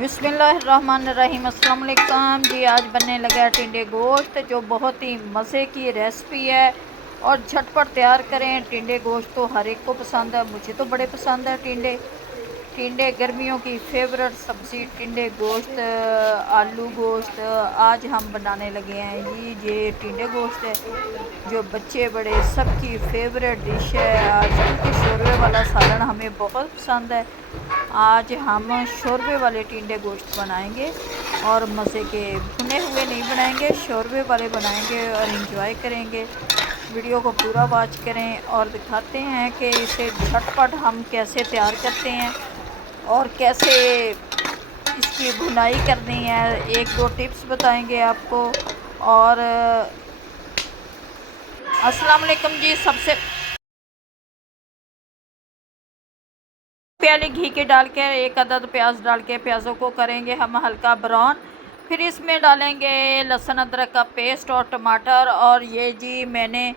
बिस्मिल्लाहिर्रहमानिर्रहीम। अस्सलाम वालेकुम जी। आज बनने लगा है टिंडे गोश्त, जो बहुत ही मज़े की रेसिपी है और झटपट तैयार करें। टिंडे गोश्त तो हर एक को पसंद है, मुझे तो बड़े पसंद है टिंडे। टिंडे गर्मियों की फेवरेट सब्ज़ी टिंडे गोश्त, आलू गोश्त। आज हम बनाने लगे हैं ये टिंडे गोश्त है, जो बच्चे बड़े सबकी फेवरेट डिश है। आजकल के शोरबे वाला सालन हमें बहुत पसंद है। आज हम शोरबे वाले टिंडे गोश्त बनाएंगे और मज़े के। भुने हुए नहीं बनाएंगे, शोरबे वाले बनाएंगे और इंजॉय करेंगे। वीडियो को पूरा वॉच करें और दिखाते हैं कि इसे झटपट हम कैसे तैयार करते हैं और कैसे इसकी भुनाई करनी है। एक दो टिप्स बताएंगे आपको। और अस्सलाम वालेकुम जी। सबसे प्याले घी के डाल के एक अदद प्याज डाल के प्याज़ों को करेंगे हम हल्का ब्राउन। फिर इसमें डालेंगे लहसुन अदरक का पेस्ट और टमाटर। और ये जी मैंने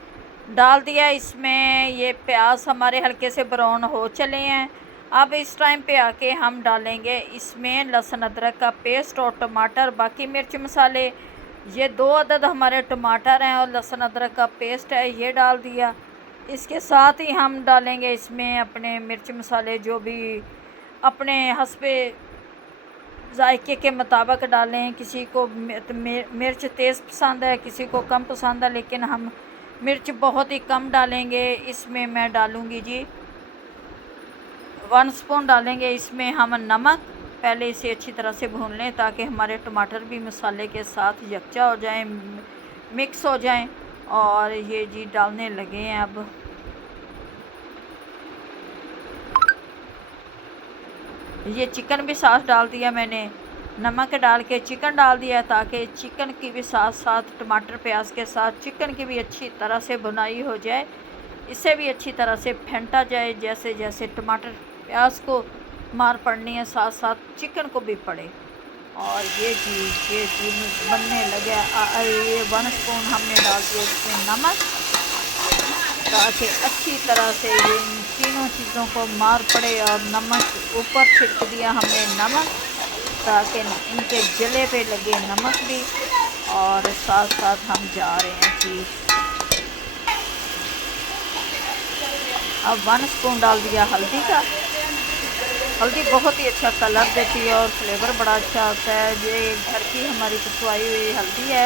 डाल दिया इसमें। ये प्याज हमारे हल्के से ब्राउन हो चले हैं। अब इस टाइम पे आके हम डालेंगे इसमें लहसुन अदरक का पेस्ट और टमाटर, बाकी मिर्च मसाले। ये 2 अदद हमारे टमाटर हैं और लहसुन अदरक का पेस्ट है, ये डाल दिया। इसके साथ ही हम डालेंगे इसमें अपने मिर्च मसाले, जो भी अपने हस्बे जायके के मुताबिक डालें। किसी को मिर्च तेज़ पसंद है, किसी को कम पसंद है, लेकिन हम मिर्च बहुत ही कम डालेंगे। इसमें मैं डालूँगी जी 1 स्पून डालेंगे इसमें हम नमक। पहले इसे अच्छी तरह से भून लें ताकि हमारे टमाटर भी मसाले के साथ यकजा हो जाएं, मिक्स हो जाएं। और ये जी डालने लगे हैं अब। ये चिकन भी साथ डाल दिया मैंने, नमक डाल के चिकन डाल दिया ताकि चिकन की भी साथ साथ टमाटर प्याज के साथ चिकन की भी अच्छी तरह से भुनाई हो जाए। इसे भी अच्छी तरह से फेंटा जाए, जैसे जैसे टमाटर प्याज को मार पड़नी है साथ साथ चिकन को भी पड़े। और ये चीज़ बनने लगे। ये 1 स्पून हमने डाल दिया इसमें नमक, ताकि अच्छी तरह से ये इन तीनों चीज़ों को मार पड़े। और नमक ऊपर छिड़क दिया हमने नमक, ताकि इनके गले पे लगे नमक भी। और साथ साथ हम जा रहे हैं कि अब 1 स्पून डाल दिया हल्दी का। हल्दी बहुत ही अच्छा कलर देती है और फ्लेवर बड़ा अच्छा होता है। ये घर की हमारी पिसवाई हुई हल्दी है।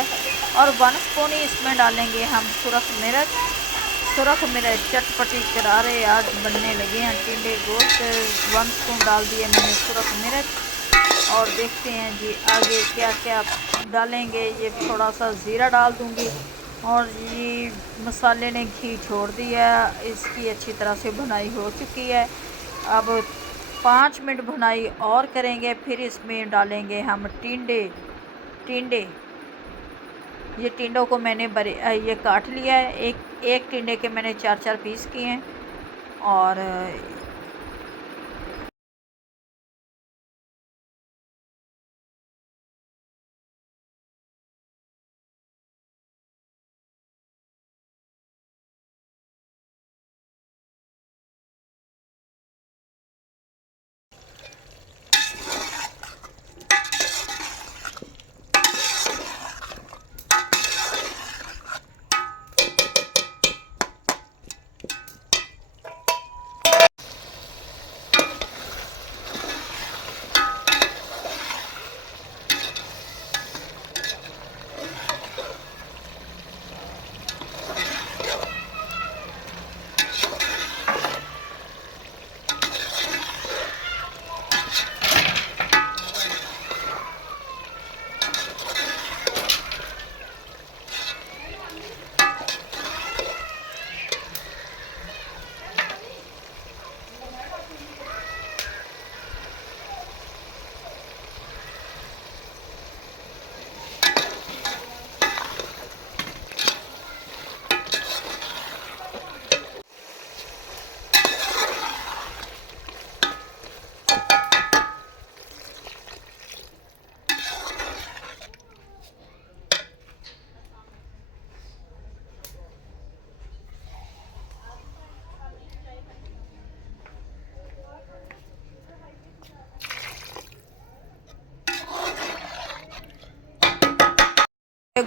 और 1 स्पून ही इसमें डालेंगे हम सुरख मिर्च। सुरख मिर्च चटपटी करारे आज बनने लगे हैं टिंडे गोश्त। 1 स्पून डाल दिए मैंने सुरख मिर्च। और देखते हैं जी आगे क्या क्या डालेंगे। ये थोड़ा सा ज़ीरा डाल दूँगी। और ये मसाले ने घी छोड़ दिया, इसकी अच्छी तरह से भुनाई हो चुकी है। अब 5 मिनट भुनाई और करेंगे, फिर इसमें डालेंगे हम टिंडे। ये टिंडों को मैंने ये काट लिया है। एक टिंडे के मैंने 4-4 पीस किए हैं। और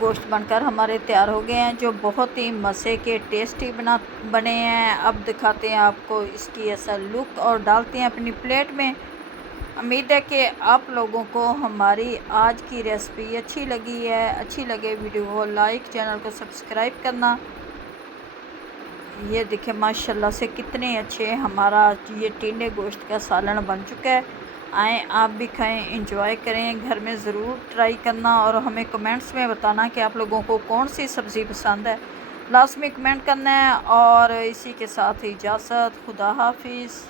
गोश्त बनकर हमारे तैयार हो गए हैं, जो बहुत ही मज़े के टेस्टी बने हैं। अब दिखाते हैं आपको इसकी ऐसा लुक और डालते हैं अपनी प्लेट में। उम्मीद है कि आप लोगों को हमारी आज की रेसिपी अच्छी लगी है। अच्छी लगे वीडियो को लाइक, चैनल को सब्सक्राइब करना। ये देखिए माशाल्लाह से कितने अच्छे हमारा ये टिंडे गोश्त का सालन बन चुका है। आएँ आप भी खाएं, इंजॉय करें, घर में ज़रूर ट्राई करना और हमें कमेंट्स में बताना कि आप लोगों को कौन सी सब्ज़ी पसंद है। लास्ट में कमेंट करना है और इसी के साथ इजाज़त, खुदा हाफिज़।